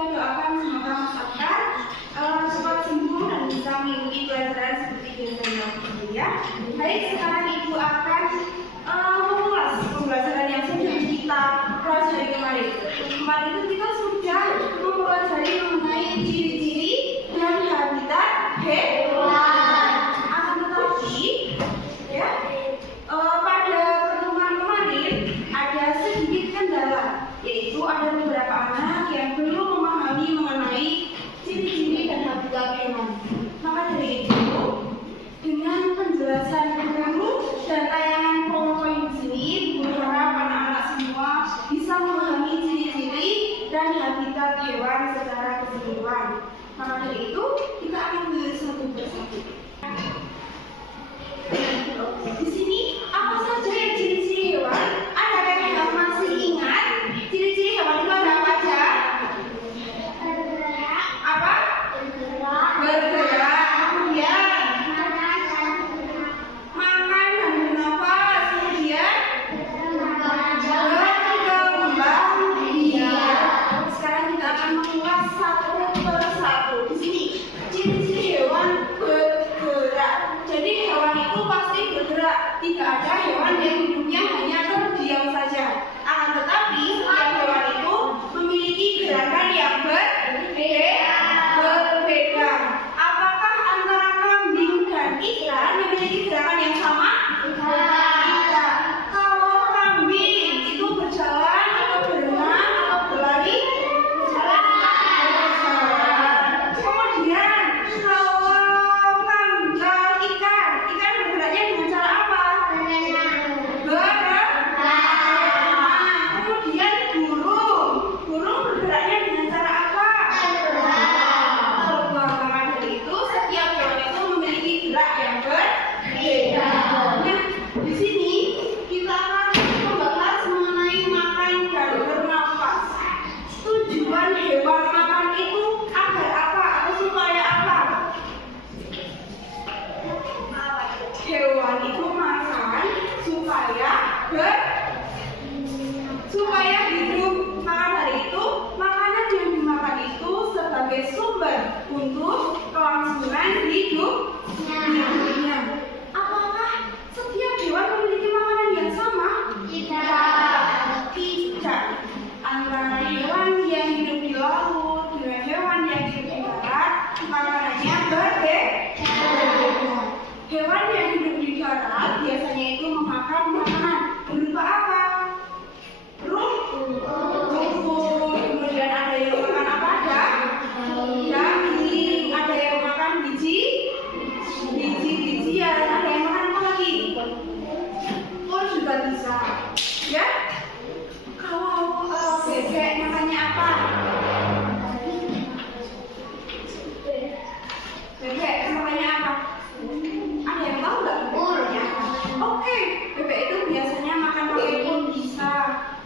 kita doakan semoga Mas Akar cepat sembuh dan bisa mengikuti pelajaran seperti biasanya ya. Baik, sekarang Ibu akan mengulas pembelajaran yang sudah kita pelajari kemarin. Kemarin itu kita sudah mempelajari mengenai ciri-ciri dan habitat hewan. Akan tetapi ya, pada pertemuan kemarin ada sedikit kendala, yaitu ada beberapa anak yang belum memahami mengenai ciri-ciri dan habitat hewan. Maka dari itu, dengan penjelasan guru dan tayangan PowerPoint di sini, berharap anak-anak semua bisa memahami ciri-ciri dan habitat hewan secara keseluruhan. Maka dari itu, kita akan melihat satu persatu. Di sini apa saja yang ciri-ciri hewan? Ada yang masih ingat? Ciri-ciri hewan itu ada apa aja? Apa? Bergerak. Kemudian makan dan bernafas. Kemudian berkembang biak. Sekarang kita akan mengulas satu persatu. Di sini ciri-ciri hewan bergerak. Jadi hewan itu pasti bergerak. Tidak ada hewan yang hidupnya hanya terdiam saja. Akan tetapi setiap hewan itu memiliki gerakan yang berbeda. Apakah antara kambing dan ikan memiliki gerakan yang sama? Tidak. Kalau kambing itu berjalan atau berenang atau berlari? Berjalan. Kemudian kalau ikan bergeraknya dengan cara apa? Berenang. Kemudian burung bergeraknya dengan cara apa? Terbang. Maka dari itu setiap hewan itu memiliki gerak yang berbeda. Nah, di sini kita akan membahas mengenai makan dan bernafas. Tujuan hewan makan itu agar apa atau supaya apa? Hewan itu makan supaya hidup. Maka dari itu makanan yang dimakan itu sebagai sumber untuk kelangsungan hidupnya. Apakah setiap hewan memiliki makanan yang sama? Tidak. Antara hewan yang hidup di laut dengan hewan yang hidup di darat, makanannya berbeda. Hewan yang hidup di darat biasanya itu memakan makanan berupa apa? Rumput. Kemudian ada yang makan apa aja? Daging. Ada yang makan biji-bijian. Ada yang makan apa lagi? Telur juga bisa. Ya? Kalau bebek makannya apa? Bebek makannya apa? Ada yang tahu nggak? Oke, bebek itu biasanya makan pakai pun bisa,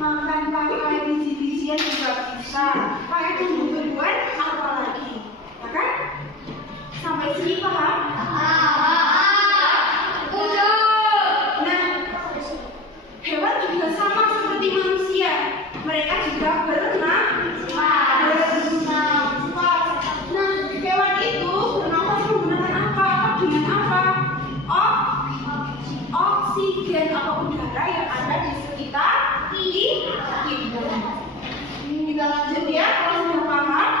makan pakai biji-bijian juga bisa, pakai tumbuh-tumbuhan apa lagi, ya kan? Sampai sini paham? Nah, hewan juga sama seperti manusia, mereka juga bernafas. Nah, hewan itu bernafas menggunakan apa? Dengan apa? Oksigen atau udara yang ada di sekitar kita. Kita lanjut ya, kalau sudah paham.